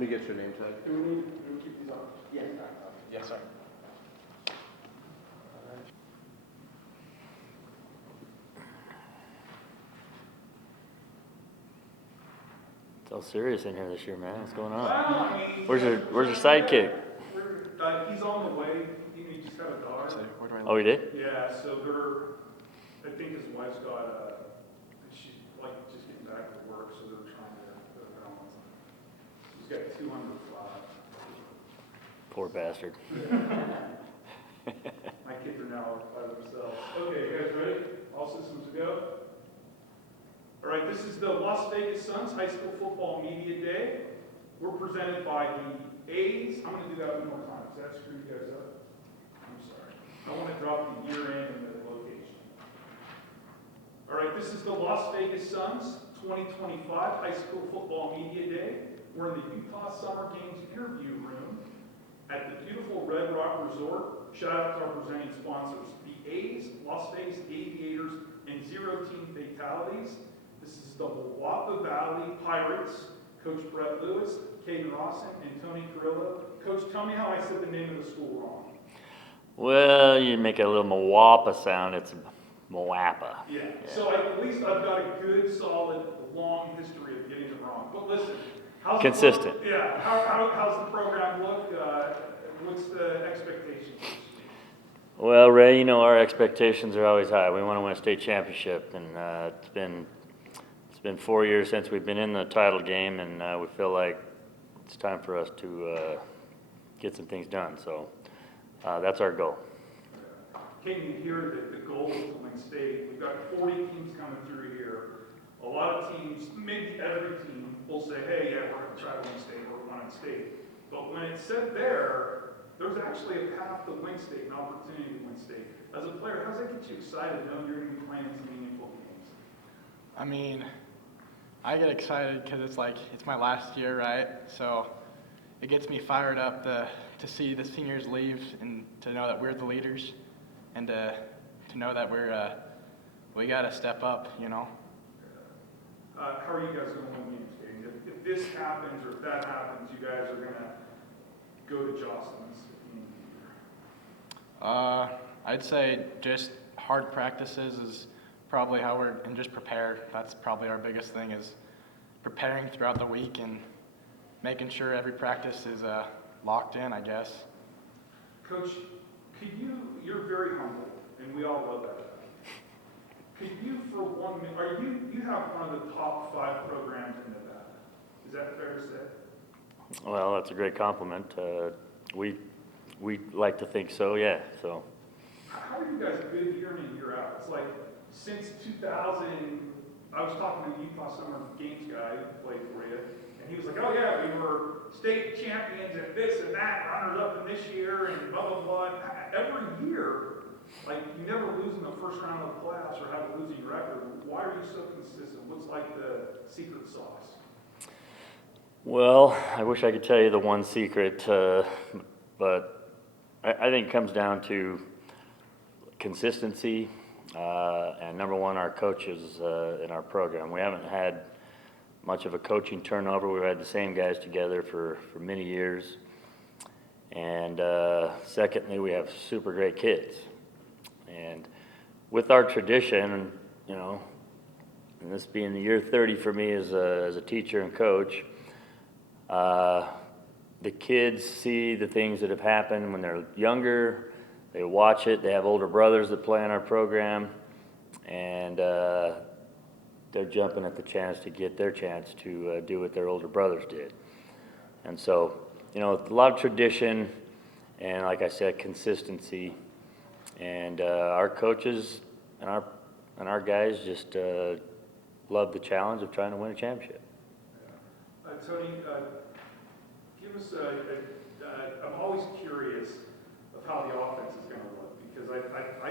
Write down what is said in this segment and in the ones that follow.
Let me get your name tag. Do we keep these on? Yes. Yes, sir. It's all serious in here this year, man. What's going on? Well, I mean, Where's your sidekick? He's on the way. He just got a daughter. So where do I Oh, he did? Yeah, so I think his wife's got she's like just getting back to work, so they're trying to balance. He's got 2 under 5. Poor bastard. My kids are now by themselves. Okay, you guys ready? All systems go? All right, this is the Las Vegas Suns High School Football Media Day. We're presented by the A's. I'm going to do that one more time. Does that screw you guys up? I'm sorry. I want to drop the year in and the location. All right, this is the Las Vegas Suns 2025 High School Football Media Day. We're in the Utah Summer Games interview room at the beautiful Red Rock Resort. Shout out to our presenting sponsors, the A's, Las Vegas Aviators, and 0 Team Fatalities. This is the Moapa Valley Pirates, Coach Brett Lewis, Caden Rawson, and Tony Carrillo. Coach, tell me how I said the name of the school wrong. Well, you make a little Moapa sound. It's Moapa. Yeah. So at least I've got a good, solid, long history of getting it wrong. But listen, how's consistent? How's the program look? What's the expectations? Well, Ray, you know our expectations are always high. We want to win a state championship, and it's been 4 years since we've been in the title game, and we feel like it's time for us to get some things done. So that's our goal. Can you hear that the goal is to win state? We've got 40 teams coming through here. A lot of teams, maybe every team, will say, hey, yeah, we're going to try to win state, we're winning state. But when it's said there's actually a path to win state, an opportunity to win state. As a player, how does that get you excited knowing you're going to be playing some meaningful games? I mean, I get excited because it's my last year, right? So it gets me fired up to see the seniors leave and to know that we're the leaders and to know that we got to step up, you know. How are you guys going to win games, Dave? If this happens or if that happens, you guys are going to go to Jocelyn's. I'd say just hard practices is probably how and just prepare. That's probably our biggest thing is preparing throughout the week and making sure every practice is locked in, I guess. Coach, you're very humble, and we all love that. Could you, for 1 minute, you have one of the top 5 programs in Nevada. Is that fair to say? Well, that's a great compliment. We like to think so, yeah. So. How are you guys good year in and year out? It's like since 2000, I was talking to the Utah Summer Games guy who played for you, and he was like, oh yeah, we were state champions at this and that, runners up in this year, and blah, blah, blah. Every year, like you never lose in the first round of the playoffs or have a losing record. Why are you so consistent? What's like the secret sauce? Well, I wish I could tell you the one secret, but I think it comes down to consistency, and number one, our coaches in our program. We haven't had much of a coaching turnover. We've had the same guys together for many years. And secondly, we have super great kids. And with our tradition, you know, and this being the year 30 for me as a teacher and coach, the kids see the things that have happened when they're younger. They watch it. They have older brothers that play in our program, and they're jumping at the chance to get their chance to do what their older brothers did. And so, you know, a lot of tradition, and like I said, consistency. And our coaches and our guys just love the challenge of trying to win a championship. Tony, give us I'm always curious of how the offense is going to look, because I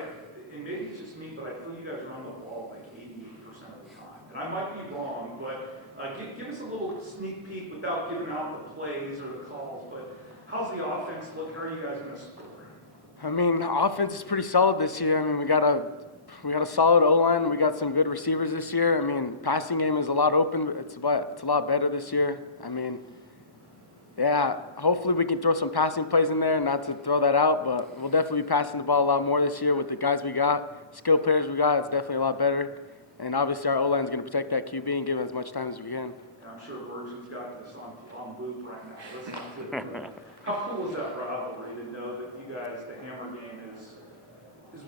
and maybe it's just me, but I feel you guys run the ball like 88% of the time. And I might be wrong, but give us a little sneak peek without giving out the plays or the calls, but how's the offense look? How are you guys going to score? I mean, offense is pretty solid this year. I mean, we got a solid O-line. We got some good receivers this year. I mean, passing game is a lot open. It's a lot better this year. I mean, Yeah, hopefully we can throw some passing plays in there, not to throw that out, but we'll definitely be passing the ball a lot more this year with the guys we got, skilled players we got. It's definitely a lot better. And obviously our O-line is going to protect that QB and give him as much time as we can. And I'm sure Bergen's got this on loop right now. Listen to it. How cool is that rivalry to know that you guys, the Hammer game, is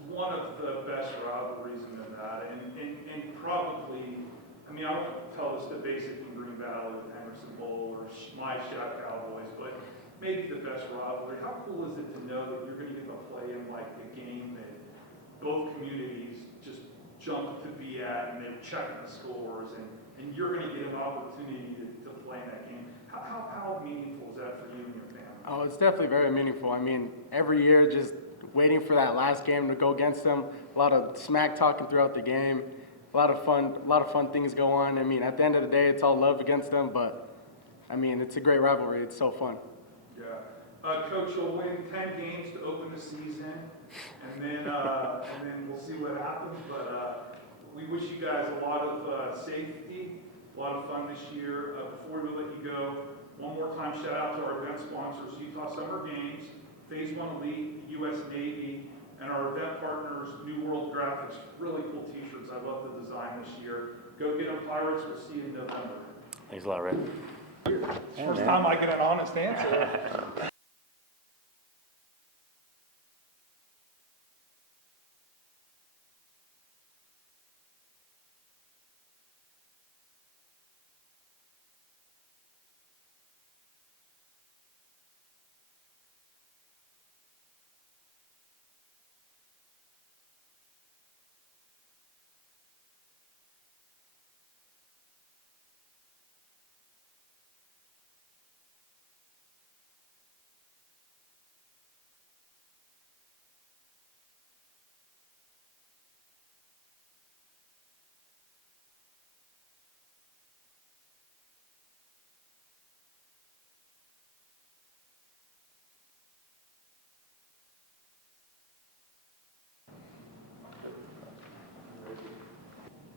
one of the best rivalries in Nevada, and probably, I mean, I don't tell this to basic in Green Valley with Henderson Bowl or my Shack Cowboys, but maybe the best rivalry. How cool is it to know that you're going to get to play in like the game that both communities just jump to be at, and they're checking the scores, and you're going to get an opportunity to play in that game. How meaningful is that for you and your family? Oh, it's definitely very meaningful. I mean, every year just waiting for that last game to go against them. A lot of smack talking throughout the game. A lot of fun things go on. I mean, at the end of the day, it's all love against them, but I mean, it's a great rivalry. It's so fun. Yeah. Coach, you'll win 10 games to open the season, and then we'll see what happens. But we wish you guys a lot of safety, a lot of fun this year. Before we let you go, one more time, shout out to our event sponsors, Utah Summer Games, Phase 1 Elite, U.S. Navy, and our event partners, New World Graphics. Really cool t-shirts. I love the design this year. Go get them, Pirates. We'll see you in November. Thanks a lot, Red. First time I get an honest answer.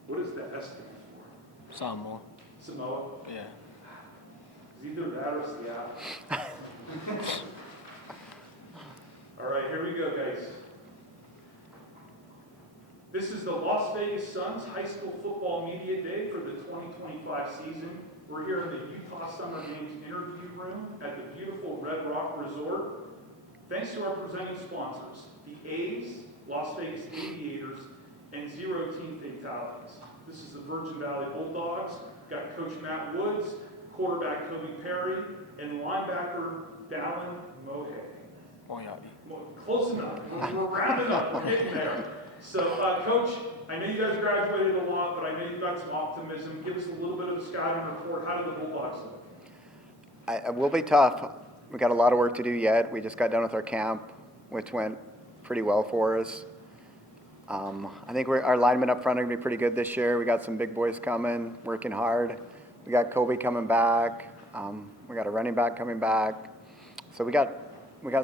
What does the S stand for? Samoa. Samoa? Yeah. It's either that or Seattle. All right, here we go, guys. This is the Las Vegas Suns High School Football Media Day for the 2025 season. We're here in the Utah Summer Games interview room at the beautiful Red Rock Resort. Thanks to our presenting sponsors, the A's, Las Vegas Aviators, and 0 team fatalities. This is the Virgin Valley Bulldogs. Got Coach Matt Woods, quarterback Kobe Perry, and linebacker Dallin Mojave. Close enough. We're rounding up. We're getting there. So, Coach, I know you guys graduated a lot, but I know you've got some optimism. Give us a little bit of a scouting report. How did the Bulldogs look? It will be tough. We got a lot of work to do yet. We just got done with our camp, which went pretty well for us. I think our linemen up front are going to be pretty good this year. We got some big boys coming, working hard. We got Kobe coming back. We got a running back coming back. So we got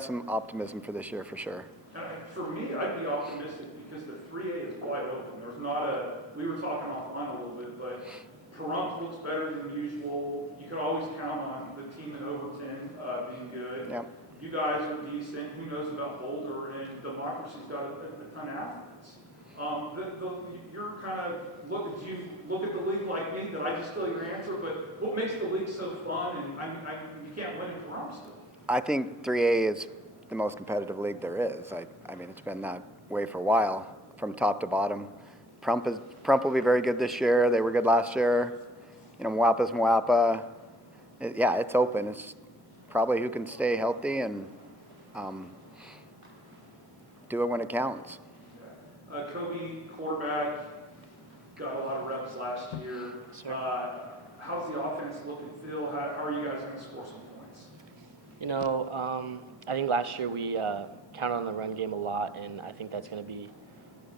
some optimism for this year for sure. For me, I'd be optimistic because the 3A is wide open. There's not we were talking offline a little bit, but Pahrump looks better than usual. You can always count on the team in Overton being good. Yep. You guys are decent. Who knows about Boulder? And Democracy's got a ton of athletes. You're kind of look at the league like me. Did I just steal your answer? But what makes the league so fun? And you can't win in Pahrump still. I think 3A is the most competitive league there is. I mean, it's been that way for a while, from top to bottom. Pahrump will be very good this year. They were good last year. You know, Moapa's Moapa. It's open. It's probably who can stay healthy and do it when it counts. Kobe, quarterback, got a lot of reps last year. How's the offense look and feel? How are you guys going to score some points? You know, I think last year we counted on the run game a lot, and I think that's going to be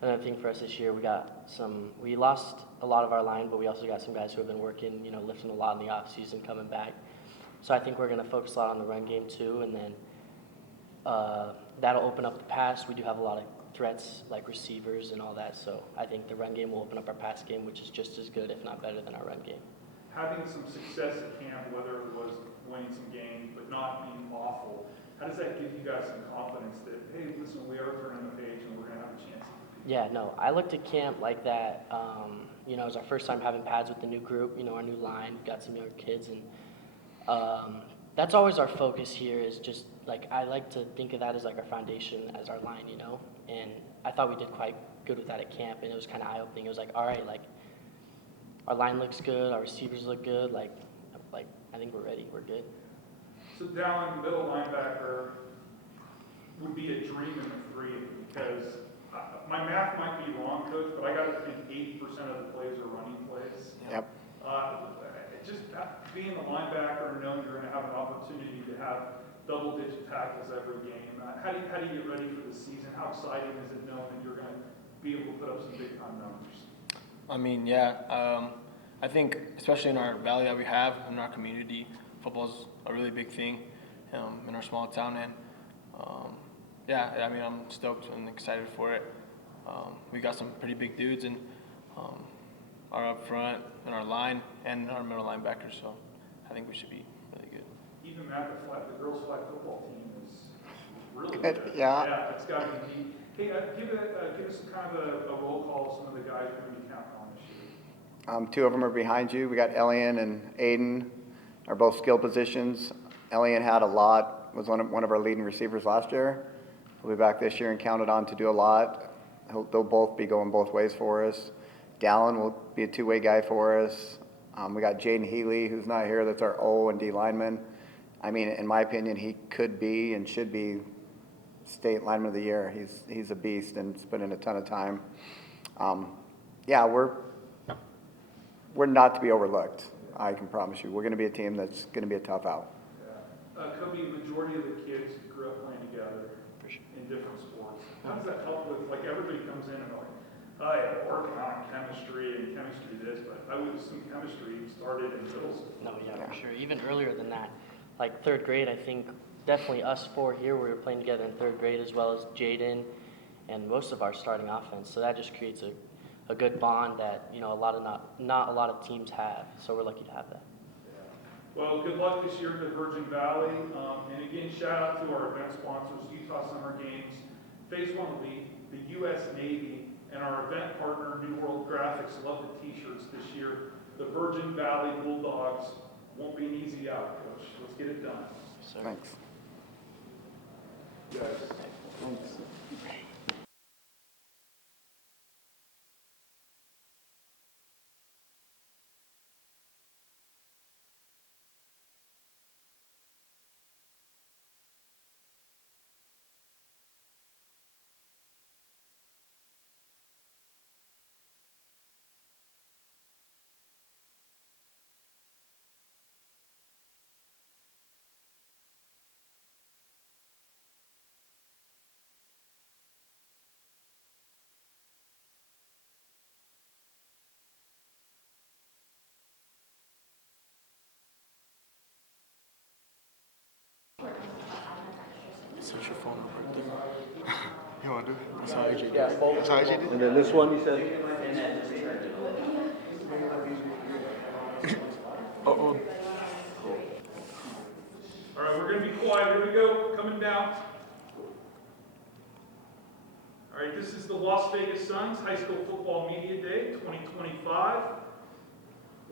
another thing for us this year. We lost a lot of our line, but we also got some guys who have been working, lifting a lot in the off season, coming back. So I think we're going to focus a lot on the run game too, and then that'll open up the pass. We do have a lot of threats like receivers and all that, so I think the run game will open up our pass game, which is just as good, if not better, than our run game. having some success at camp, whether it was winning some games, but not being awful, how does that give you guys some confidence that, hey, listen, we are turning the page and we're going to have a chance? Yeah, no, I looked at camp like that. You know, it was our first time having pads with the new group, you know, our new line, got some younger kids, and that's always our focus here is just, like, I like to think of that as, like, our foundation as our line, you know, and I thought we did quite good with that at camp, and it was kind of eye-opening. It was like, all right, like, our line looks good, our receivers look good, like I think we're ready, we're good. So Dallin, middle linebacker would be a dream in the three because my math might be wrong, Coach, but I got to think 80% of the plays are running plays. Yep. Just being a linebacker and knowing you're going to have an opportunity to have double-digit tackles every game. How do you get ready for the season? How exciting is it knowing that you're going to be able to put up some big-time numbers? I mean, yeah. I think, especially in our valley that we have, in our community, football's a really big thing in our small town. And, yeah, I mean, I'm stoked and excited for it. We got some pretty big dudes in our up front, and our line, and our middle linebackers, so I think we should be really good. Even Matt, the girls' flag football team is really Good, good. yeah. Yeah, it's got to be neat. Hey, give us kind of a roll call of some of the guys you're going to be counting on this year. Two of them are behind you. We got Elian and Aiden, are both skill positions. Elian had a lot, was one of our leading receivers last year. He'll be back this year and counted on to do a lot. They'll both be going both ways for us. Dallin will be a two-way guy for us. We got Jaden Healy, who's not here. That's our O and D lineman. I mean, in my opinion, he could be and should be state lineman of the year. He's a beast and has put in a ton of time. Yeah, we're not to be overlooked. I can promise you. We're going to be a team that's going to be a tough out. Yeah. Kobe, majority of the kids grew up playing together in different sports. How does that help with, like, everybody comes in and like, I'm working on chemistry and chemistry this, but I would assume chemistry started in middle school. No, yeah, for sure. Even earlier than that, like third grade, I think definitely us four here, we were playing together in third grade, as well as Jaden and most of our starting offense. So that just creates a good bond that, you know, not a lot of teams have. So we're lucky to have that. Well, good luck this year to Virgin Valley. And again, shout out to our event sponsors, Utah Summer Games, Phase 1 Elite, the U.S. Navy, and our event partner, New World Graphics. Love the t-shirts this year. The Virgin Valley Bulldogs won't be an easy out, Coach. Let's get it done. So. Thanks. Thanks. Search your phone number. You want to do it? That's how AJ did it. That's how AJ did it? And then this one, you said? Uh-oh. All right, we're going to be quiet. Here we go. Coming down. All right, this is the Las Vegas Suns High School Football Media Day 2025.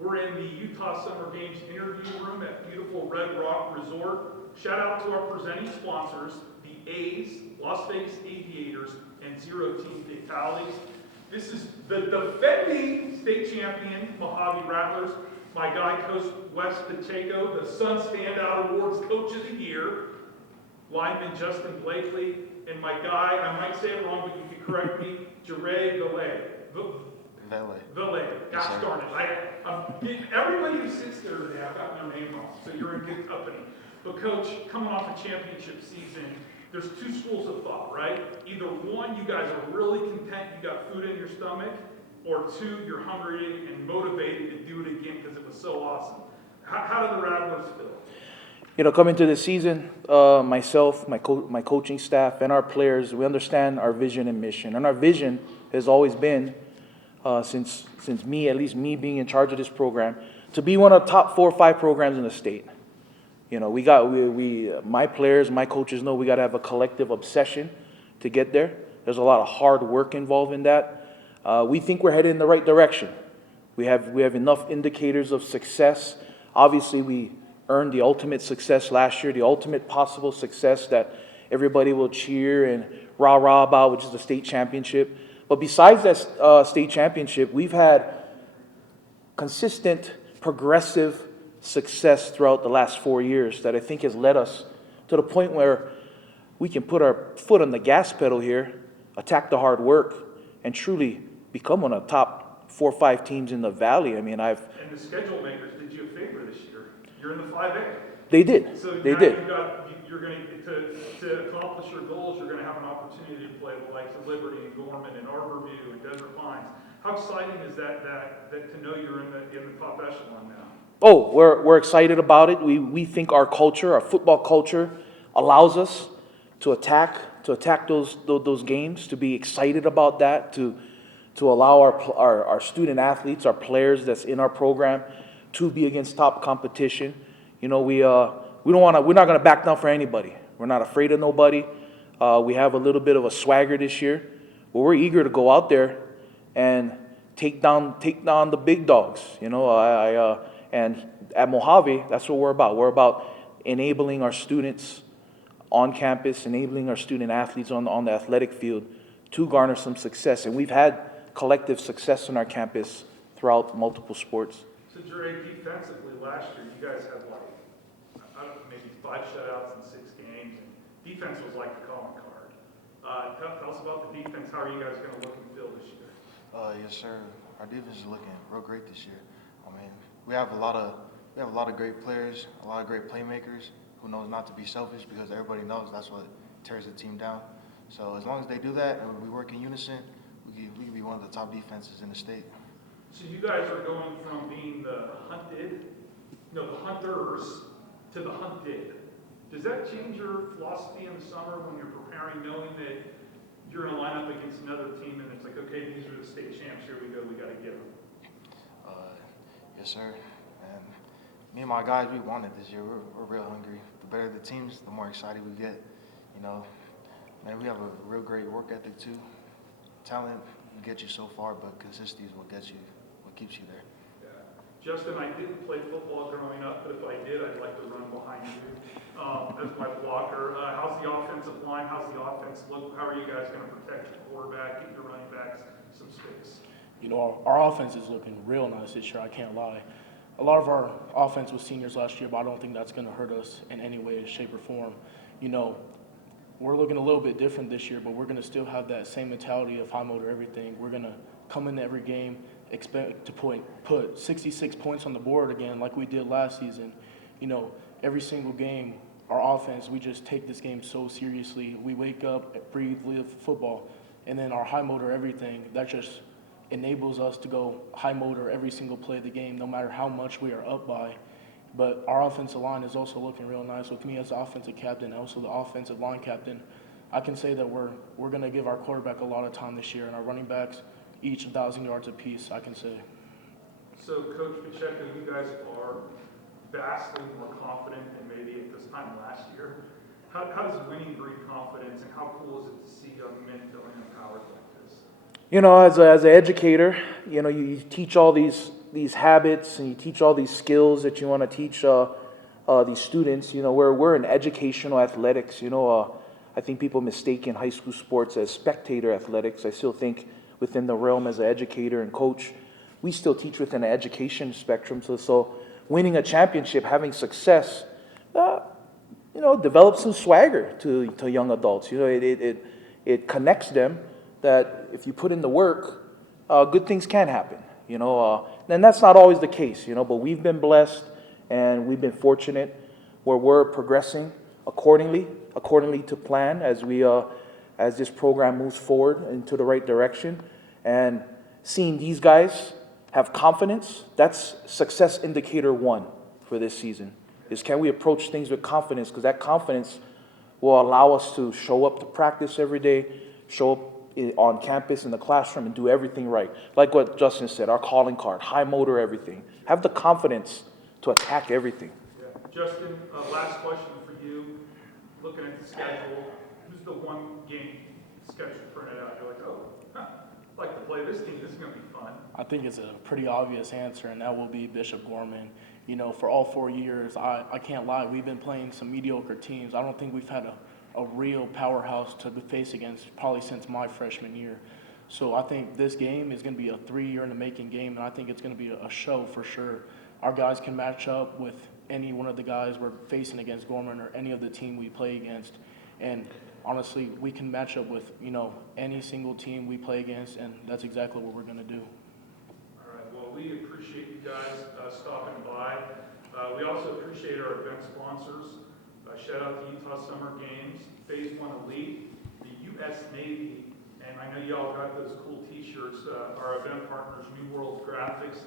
We're in the Utah Summer Games interview room at beautiful Red Rock Resort. Shout out to our presenting sponsors, the A's, Las Vegas Aviators, and Zero Team Fatalities. This is the defending state champion, Mojave Rattlers. My guy, Coach Wes Pacheco, the Sun Standout Awards Coach of the Year. Lineman Justin Blakely, and my guy, I might say it wrong, but you can correct me, Jere Valet. Valet. Gosh darn it. Everybody who sits there today, I've gotten their name wrong, so you're in good company. But Coach, coming off a championship season, there's two schools of thought, right? Either one, you guys are really content you got food in your stomach, or two, you're hungry and motivated to do it again because it was so awesome. How do the Rattlers feel? You know, coming to this season, myself, my coaching staff, and our players, we understand our vision and mission. And our vision has always been, since me, at least me being in charge of this program, to be one of the top 4 or 5 programs in the state. You know, my players, my coaches know we got to have a collective obsession to get there. There's a lot of hard work involved in that. We think we're headed in the right direction. We have enough indicators of success. Obviously, we earned the ultimate success last year, the ultimate possible success that everybody will cheer and rah-rah about, which is the state championship. But besides that state championship, we've had consistent, progressive success throughout the last 4 years that I think has led us to the point where we can put our foot on the gas pedal here, attack the hard work, and truly become one of the top 4 or 5 teams in the valley. I mean, And the schedule makers did you a favor this year. You're in the 5A. They did. So They now did. you're going to accomplish your goals, you're going to have an opportunity to play the likes of Liberty and Gorman and Arborview and Desert Pines. How exciting is that to know you're in the top echelon now? Oh, we're excited about it. We think our culture, our football culture, allows us to attack those games, to be excited about that, to allow our student athletes, our players that's in our program, to be against top competition. You know, we're not going to back down for anybody. We're not afraid of nobody. We have a little bit of a swagger this year, but we're eager to go out there and take down the big dogs. You know, and at Mojave, that's what we're about. We're about enabling our students on campus, enabling our student athletes on the athletic field to garner some success. And we've had collective success on our campus throughout multiple sports. So, Dre, defensively last year, you guys had I don't know, maybe 5 shutouts in 6 games. And defense was like the calling card. Tell us about the defense. How are you guys going to look and feel this year? Yes, sir. Our defense is looking real great this year. I mean, we have a lot of great players, a lot of great playmakers who knows not to be selfish, because everybody knows that's what tears the team down. So as long as they do that and we work in unison, we can be one of the top defenses in the state. So you guys are going from being the hunters to the hunted. Does that change your philosophy in the summer when you're preparing, knowing that you're going to line up against another team and it's like, okay, these are the state champs, here we go, we got to get them? Yes, sir. And me and my guys, we won it this year. We're real hungry. The better the teams, the more excited we get. You know, man, we have a real great work ethic too. Talent will get you so far, but consistency is what keeps you there. Yeah. Justin, I didn't play football growing up, but if I did, I'd like to run behind you as my blocker. How's the offensive line? How's the offense look? How are you guys going to protect your quarterback, get your running backs some space? You know, our offense is looking real nice this year, I can't lie. A lot of our offense was seniors last year, but I don't think that's going to hurt us in any way, shape, or form. You know, we're looking a little bit different this year, but we're going to still have that same mentality of high motor everything. We're going to come into every game, expect to put 66 points on the board again like we did last season. You know, every single game, our offense, we just take this game so seriously. We wake up, breathe, live football, and then our high motor everything, that just enables us to go high motor every single play of the game, no matter how much we are up by. But our offensive line is also looking real nice. With me as the offensive captain, also the offensive line captain, I can say that we're going to give our quarterback a lot of time this year, and our running backs each 1,000 yards apiece, I can say. So, Coach Pacheco, you guys are vastly more confident than maybe at this time last year. How does winning breed confidence, and how cool is it to see young men feeling empowered like this? You know, as an educator, you know, you teach all these habits and you teach all these skills that you want to teach these students. You know, we're in educational athletics. You know, I think people mistaken high school sports as spectator athletics. I still think within the realm as an educator and coach, we still teach within an education spectrum. So winning a championship, having success, you know, develops some swagger to young adults. You know, it connects them that if you put in the work, good things can happen. You know, and that's not always the case. You know, but we've been blessed and we've been fortunate where we're progressing accordingly to plan as this program moves forward into the right direction. And seeing these guys have confidence, that's success indicator 1 for this season, is can we approach things with confidence, because that confidence will allow us to show up to practice every day, show up on campus in the classroom and do everything right. Like what Justin said, our calling card, high motor, everything. Have the confidence to attack everything. Yeah. Justin, last question for you. Looking at the schedule, who's the one game schedule printed out? You're like, oh, huh, I'd like to play this team. This is going to be fun. I think it's a pretty obvious answer, and that will be Bishop Gorman. You know, for all 4 years, I can't lie, we've been playing some mediocre teams. I don't think we've had a real powerhouse to face against probably since my freshman year. So I think this game is going to be a 3-year in the making game, and I think it's going to be a show for sure. Our guys can match up with any one of the guys we're facing against Gorman or any of the team we play against. And honestly, we can match up with, you know, any single team we play against, and that's exactly what we're going to do. All right, well, we appreciate you guys stopping by. We also appreciate our event sponsors. Shout out to Utah Summer Games, Phase 1 Elite, the U.S. Navy, and I know y'all got those cool t-shirts, our event partners, New World Graphics,